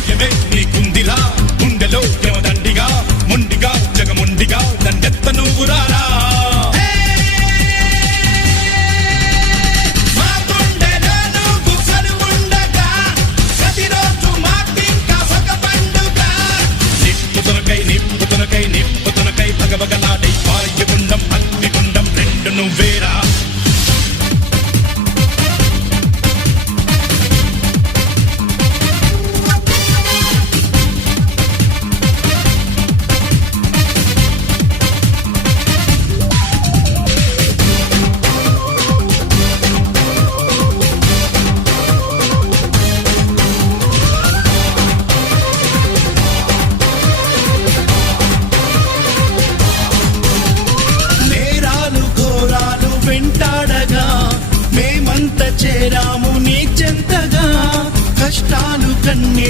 ధైర్యమే నీకుందిరా గుండెలో యమదండిగా మొండిగా జగమొండిగా దండెత్త నువ్వు రారా నిప్పుతునకై భగభగలాడై వాయుగుండం అగ్నిగుండం రెండు నువ్వేరా వెంటాడగా మేమంత చేరాము నీ చెంతగా కష్టాలు కన్నీ